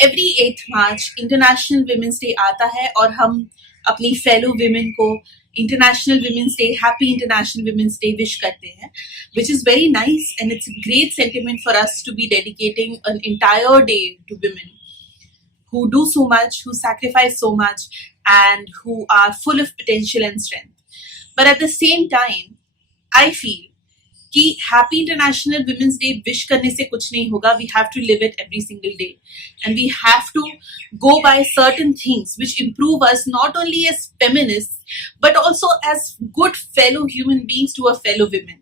Every 8th मार्च international women's day आता है और हम अपनी फेलो विमेन को international women's day, happy international women's day wish करते हैं, which is very nice and it's a great sentiment for us to be dedicating an entire day to women who do so much, who sacrifice so much, and who are full of potential and strength. But at the same time, I feel कि happy international women's day wish करने से कुछ नहीं होगा. We have to live it every single day and we have to go by certain things which improve us not only as feminists but also as good fellow human beings to our fellow women.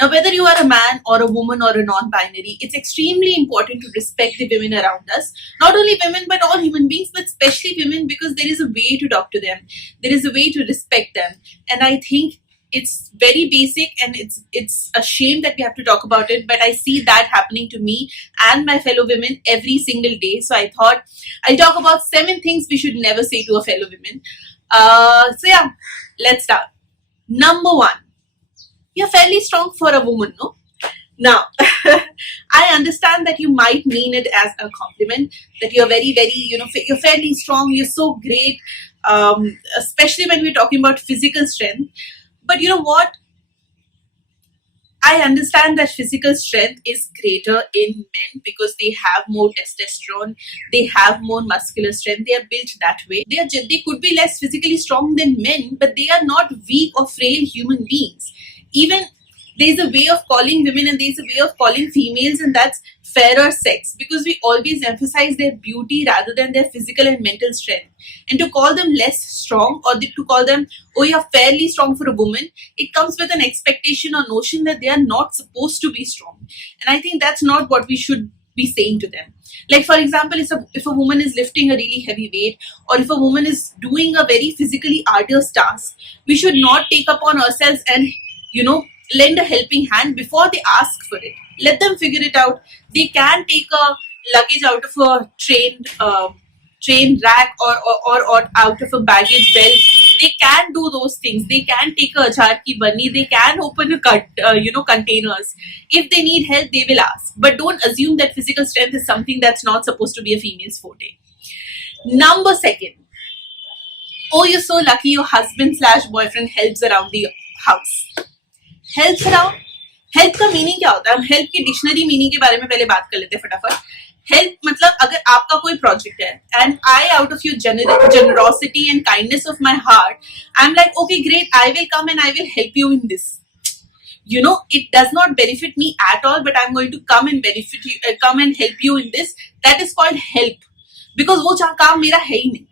Now, whether you are a man or a woman or a non-binary, it's extremely important to respect the women around us. Not only women, but all human beings, but especially women, because there is a way to talk to them. There is a way to respect them. And I think it's very basic and it's a shame that we have to talk about it, but I see that happening to me and my fellow women every single day. So I thought I'll talk about 7 things we should never say to a fellow women. So yeah, let's start. Number 1, you're fairly strong for a woman, no? Now, I understand that you might mean it as a compliment, that you're very, very, you're fairly strong, you're so great, especially when we're talking about physical strength. But you know what? I understand that physical strength is greater in men because they have more testosterone, they have more muscular strength, they are built that way. They could be less physically strong than men, but they are not weak or frail human beings. Even there's a way of calling women and there's a way of calling females, and that's fairer sex, because we always emphasize their beauty rather than their physical and mental strength. And to call them less strong, or to call them, oh, you're fairly strong for a woman, it comes with an expectation or notion that they are not supposed to be strong. And I think that's not what we should be saying to them. Like, for example, if a woman is lifting a really heavy weight, or if a woman is doing a very physically arduous task, we should not take upon ourselves and, lend a helping hand before they ask for it. Let them figure it out. They can take a luggage out of a train rack or out of a baggage belt. They can do those things. They can take a achar ki bunny. They can open containers. If they need help, they will ask. But don't assume that physical strength is something that's not supposed to be a female's forte. Number 2, oh, you're so lucky your husband/boyfriend helps around the house. Help around, help का meaning क्या होता है? हम help की dictionary meaning के बारे में पहले बात कर लेते हैं फटाफट. हेल्प मतलब अगर आपका कोई प्रोजेक्ट है and I out of your generosity and kindness of my heart, I'm like, okay, great, I will come and I will help you in this. It does not benefit me at all, but I'm going to come and help you in this. That is called help, because वो काम मेरा है ही नहीं.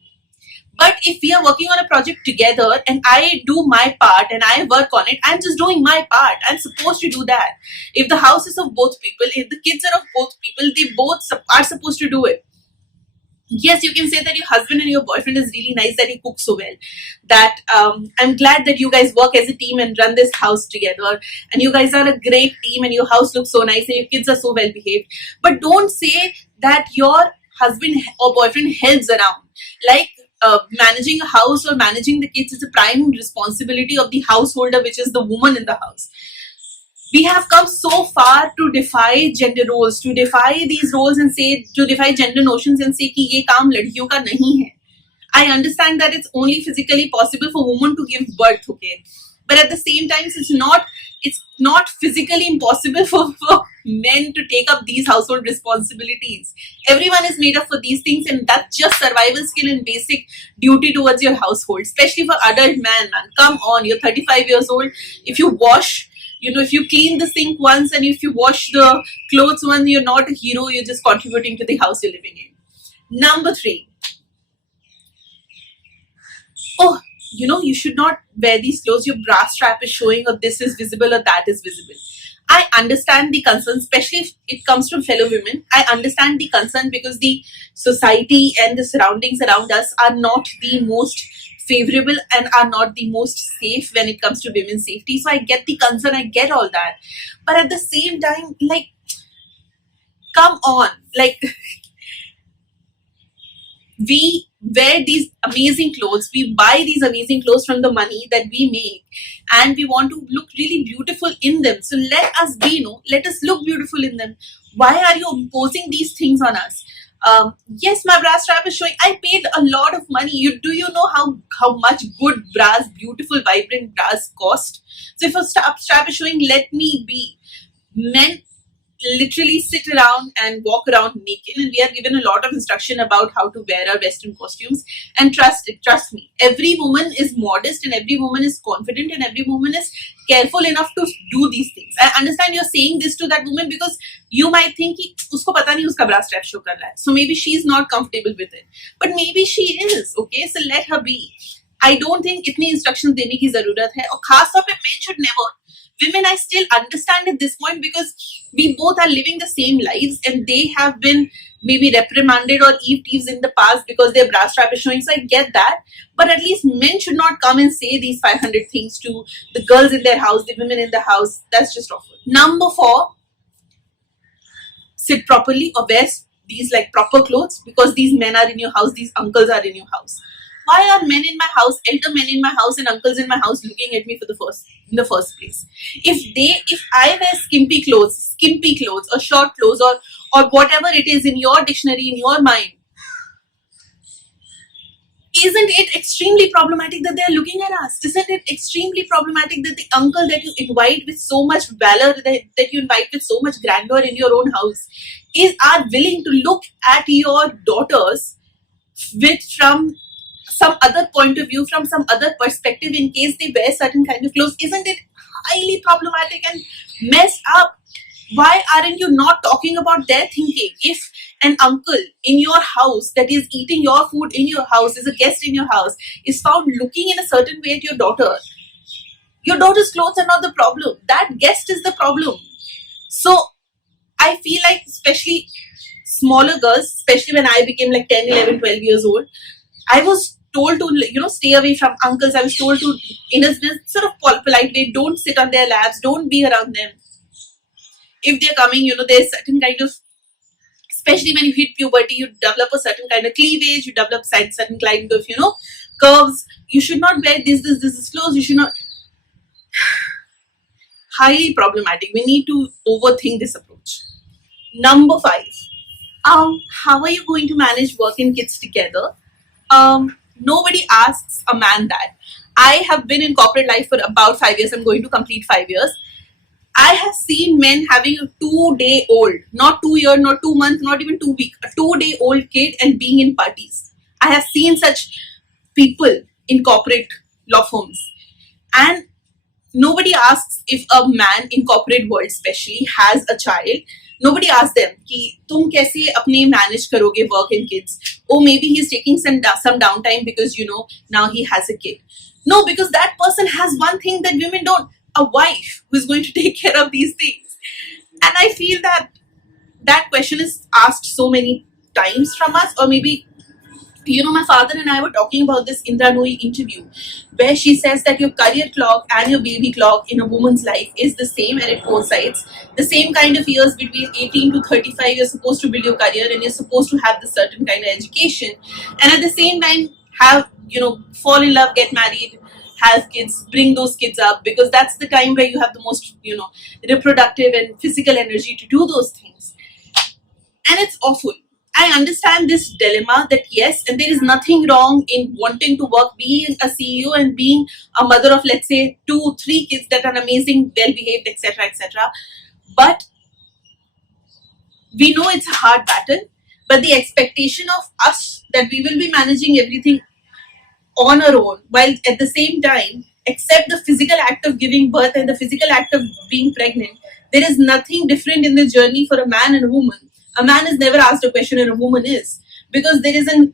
But if we are working on a project together and I do my part and I work on it, I'm just doing my part. I'm supposed to do that. If the house is of both people, if the kids are of both people, they both are supposed to do it. Yes, you can say that your husband and your boyfriend is really nice, that he cooks so well. That I'm glad that you guys work as a team and run this house together. And you guys are a great team and your house looks so nice and your kids are so well behaved. But don't say that your husband or boyfriend helps around. Like, managing a house or managing the kids is a prime responsibility of the householder, which is the woman in the house. We have come so far to defy gender roles, to defy these roles and say, to defy gender notions and say कि ये काम लड़कियों का नहीं है. I understand that it's only physically possible for women to give birth, okay? But at the same time, it's not physically impossible for men to take up these household responsibilities. Everyone is made up for these things, and that's just survival skill and basic duty towards your household, especially for adult man. Come on, you're 35 years old. If you wash, if you clean the sink once and if you wash the clothes once, you're not a hero, you're just contributing to the house you're living in. Number 3, oh, you should not wear these clothes, your bra strap is showing, or this is visible or that is visible. I understand the concern, especially if it comes from fellow women. I understand the concern because the society and the surroundings around us are not the most favorable and are not the most safe when it comes to women's safety. So I get the concern, I get all that. But at the same time, like, come on, like, we wear these amazing clothes, we buy these amazing clothes from the money that we make, and we want to look really beautiful in them. So let us look beautiful in them. Why are you imposing these things on us? Yes, my bra strap is showing. I paid a lot of money. Do you know how much good bras, beautiful, vibrant bras cost? So if a strap is showing, let me be. Men literally sit around and walk around naked, and we are given a lot of instruction about how to wear our western costumes. And trust me, every woman is modest, and every woman is confident, and every woman is careful enough to do these things. I understand you're saying this to that woman because you might think कि उसको पता नहीं उसका bra strap show कर रहा है, so maybe she's not comfortable with it, but maybe she is. Okay, so let her be. I don't think इतनी instructions देने की जरूरत है, और खास तौर पे men should never. Women, I still understand at this point because we both are living the same lives, and they have been maybe reprimanded or eaves in the past because their bra strap is showing. So I get that. But at least men should not come and say these 500 things to the girls in their house, the women in the house. That's just awful. Number 4, sit properly or wear these like proper clothes, because these men are in your house, these uncles are in your house. Why are men in my house, elder men in my house, and uncles in my house looking at me in the first place? If I wear skimpy clothes, or short clothes, or whatever it is in your dictionary, in your mind, isn't it extremely problematic that they're looking at us? Isn't it extremely problematic that the uncle that you invite with so much valor, that you invite with so much grandeur in your own house, are willing to look at your daughters from some other point of view, from some other perspective, in case they wear certain kind of clothes? Isn't it highly problematic and messed up? Why aren't you not talking about their thinking? If an uncle in your house that is eating your food in your house, is a guest in your house, is found looking in a certain way at your daughter's clothes are not the problem. That guest is the problem. So I feel like, especially smaller girls, especially when I became like 10, 11, 12 years old, I was told to, stay away from uncles. I was told to, in a sort of polite way, don't sit on their laps, don't be around them. If they're coming, there's certain kind of, especially when you hit puberty, you develop a certain kind of cleavage, you develop certain kind of, curves. You should not wear this clothes. You should not. Highly problematic. We need to overthink this approach. Number 5. How are you going to manage work and kids together? Nobody asks a man that. I have been in corporate life for about 5 years. I'm going to complete 5 years. I have seen men having a 2-day-old, not 2 year, not 2 months, not even 2 weeks, a 2-day-old kid and being in parties. I have seen such people in corporate law firms. And nobody asks, if a man in corporate world especially has a child, nobody asks them कि तुम कैसे अपने manage करोगे work and kids. Or maybe he's taking some downtime because now he has a kid. No, because that person has one thing that women don't: a wife who is going to take care of these things. And I feel that question is asked so many times from us. Or maybe, my father and I were talking about this Indra Nooyi interview, where she says that your career clock and your baby clock in a woman's life is the same, and it coincides. The same kind of years between 18 to 35, you're supposed to build your career, and you're supposed to have the certain kind of education. And at the same time, have, fall in love, get married, have kids, bring those kids up, because that's the time where you have the most, reproductive and physical energy to do those things. And it's awful. I understand this dilemma that yes, and there is nothing wrong in wanting to work, being a CEO and being a mother of, let's say, 2-3 kids that are amazing, well-behaved, etc., etc. But we know it's a hard battle. But the expectation of us that we will be managing everything on our own, while at the same time, except the physical act of giving birth and the physical act of being pregnant, there is nothing different in the journey for a man and a woman. A man is never asked a question, and a woman is, because there is a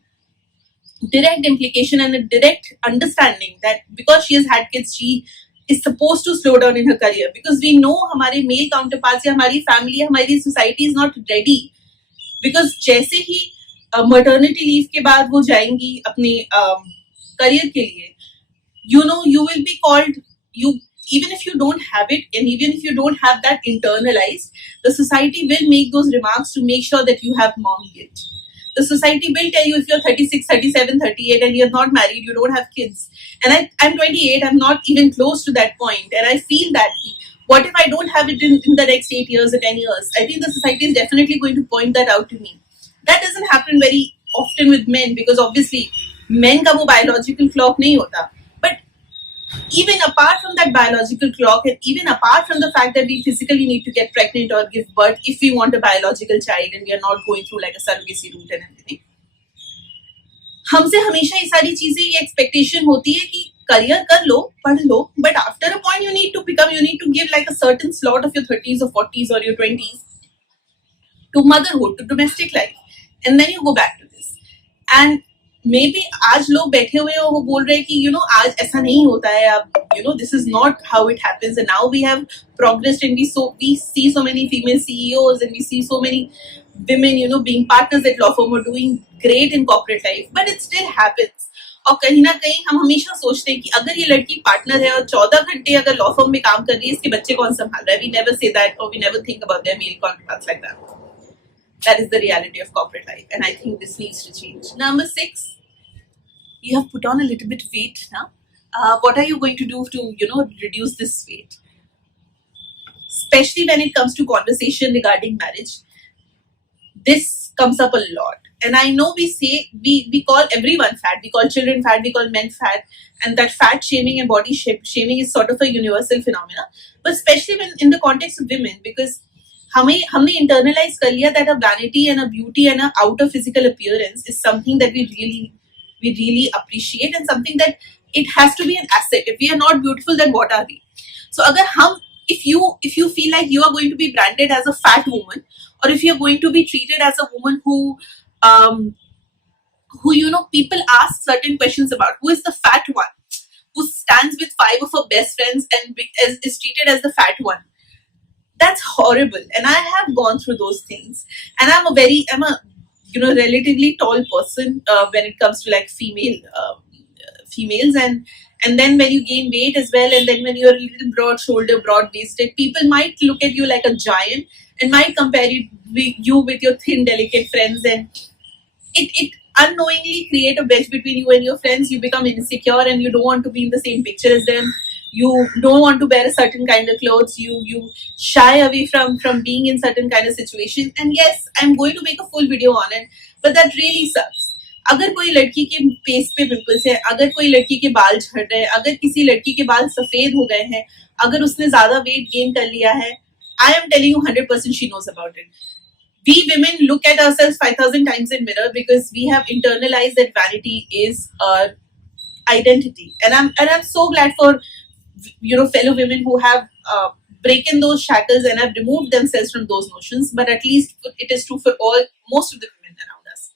direct implication and a direct understanding that because she has had kids, she is supposed to slow down in her career, because we know हमारे male counterparts या हमारी family या हमारी society is not ready. Because जैसे ही maternity leave के बाद वो जाएंगी अपने career के लिए, you will be called, even if you don't have it, and even if you don't have that internalized, the society will make those remarks to make sure that you have mom guilt. The society will tell you, if you're 36, 37, 38 and you're not married, you don't have kids. And I'm 28, I'm not even close to that point. And I feel that, what if I don't have it in the next 8 years or 10 years? I think the society is definitely going to point that out to me. That doesn't happen very often with men, because obviously men का वो biological clock नहीं होता. But even apart from that biological clock, and even apart from the fact that we physically need to get pregnant or give birth if we want a biological child and we are not going through like a surrogacy route and everything, हमसे हमेशा ये सारी चीजें, ये expectation होती है कि career कर लो, पढ़ लो, but after a point you need to give like a certain slot of your 30s or 40s or your 20s to motherhood, to domestic life, and then you go back to this. And maybe आज लोग बैठे हुए हैं, वो बोल रहे हैं कि आज ऐसा नहीं होता है, अब this is not how it happens, and now we have progressed and we see so many female CEOs and we see so many women being partners at law firm or doing great in corporate life, but it still happens. और कहीं ना कहीं हम हमेशा सोचते हैं कि अगर ये लड़की पार्टनर है और 14 घंटे अगर लॉ फर्म में काम कर रही है, इसके बच्चे कौन संभाल रहा है? We never say that, or we never think about their male counterparts like that. That is the reality of corporate life, and I think this needs to change. Number 6, you have put on a little bit weight now. What are you going to do to reduce this weight? Especially when it comes to conversation regarding marriage, this comes up a lot. And I know we call everyone fat, we call children fat, we call men fat, and that fat shaming and body shaming is sort of a universal phenomena. But especially when in the context of women, because हमने internalize कर लिया that a vanity and a beauty and a outer physical appearance is something that we really appreciate, and something that it has to be an asset. If we are not beautiful, then what are we? So अगर हम if you feel like you are going to be branded as a fat woman, or if you're going to be treated as a woman who people ask certain questions about, who is the fat one, who stands with 5 of her best friends and is treated as the fat one, that's horrible. And I have gone through those things, and I'm a relatively tall person when it comes to like females, and then when you gain weight as well, and then when you're a little broad shoulder, broad waisted, people might look at you like a giant and might compare you with your thin, delicate friends, and it unknowingly create a wedge between you and your friends. You become insecure and you don't want to be in the same picture as them. You don't want to wear a certain kind of clothes. You shy away from being in certain kind of situation. And yes, I'm going to make a full video on it, but that really sucks. अगर कोई लड़की के face पे pimples है, अगर कोई लड़की के बाल झड़ रहे हैं, अगर किसी लड़की के बाल सफेद हो गए हैं, अगर उसने ज्यादा वेट गेन कर लिया है, I am telling you 100% she knows about it. We women look at ourselves 5,000 times in mirror because we have internalized that vanity is our identity. And I'm so glad for fellow women who have broken those shackles and have removed themselves from those notions. But at least it is true for most of the women around us.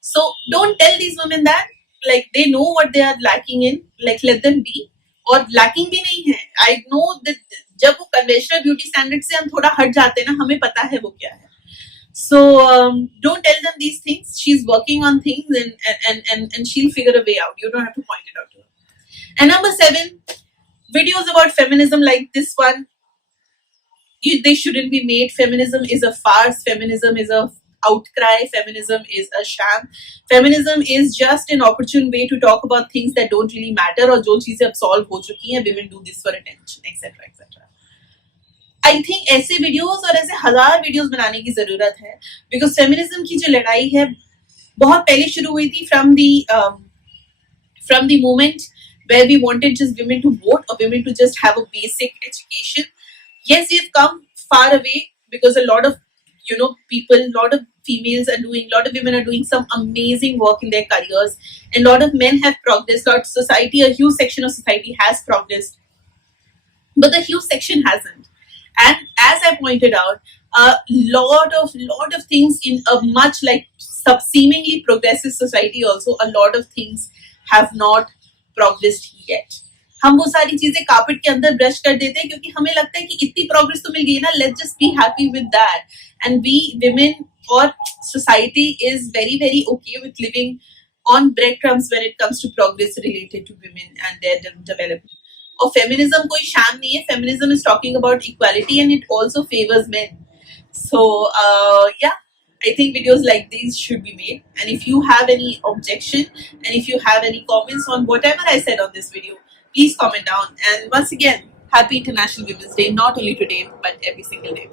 So don't tell these women that, like, they know what they are lacking in. Like, let them be. और lacking भी नहीं है. I know that जब वो conventional beauty standards से हम थोड़ा हट जाते हैं ना, हमें पता है वो क्या है. So don't tell them these things. She's working on things, and she'll figure a way out. You don't have to point it out to her. And number 7, videos about feminism like this one, they shouldn't be made. Feminism is a farce. Feminism is a outcry. Feminism is a sham. Feminism is just an opportune way to talk about things that don't really matter, और जो चीजें अब solve हो चुकी हैं. Women do this for attention, etc., etc. I think ऐसे videos और ऐसे 1000 वीडियोस बनाने की जरूरत है, because feminism की जो लड़ाई है बहुत पहले शुरू हुई थी from the moment where we wanted just women to vote or women to just have a basic education. Yes, we've come far away because a lot of people, a lot of females are doing, a lot of women are doing some amazing work in their careers, and a lot of men have progressed. A huge section of society has progressed, but the huge section hasn't. And as I pointed out, a lot of things in a much like seemingly progressive society also, a lot of things have not progressed yet. हम वो सारी चीजें carpet के अंदर brush कर देते हैं क्योंकि हमें लगता है कि इतनी प्रोग्रेस तो मिल गई ना, let's just be happy with that. And we women or society is very, very okay with living on breadcrumbs when it comes to progress related to women and their development. और feminism कोई sham नहीं है. Feminism is talking about equality and it also favors men. So yeah, I think videos like these should be made. And if you have any objection and if you have any comments on whatever I said on this video, please comment down. And once again, happy International Women's Day, not only today but every single day.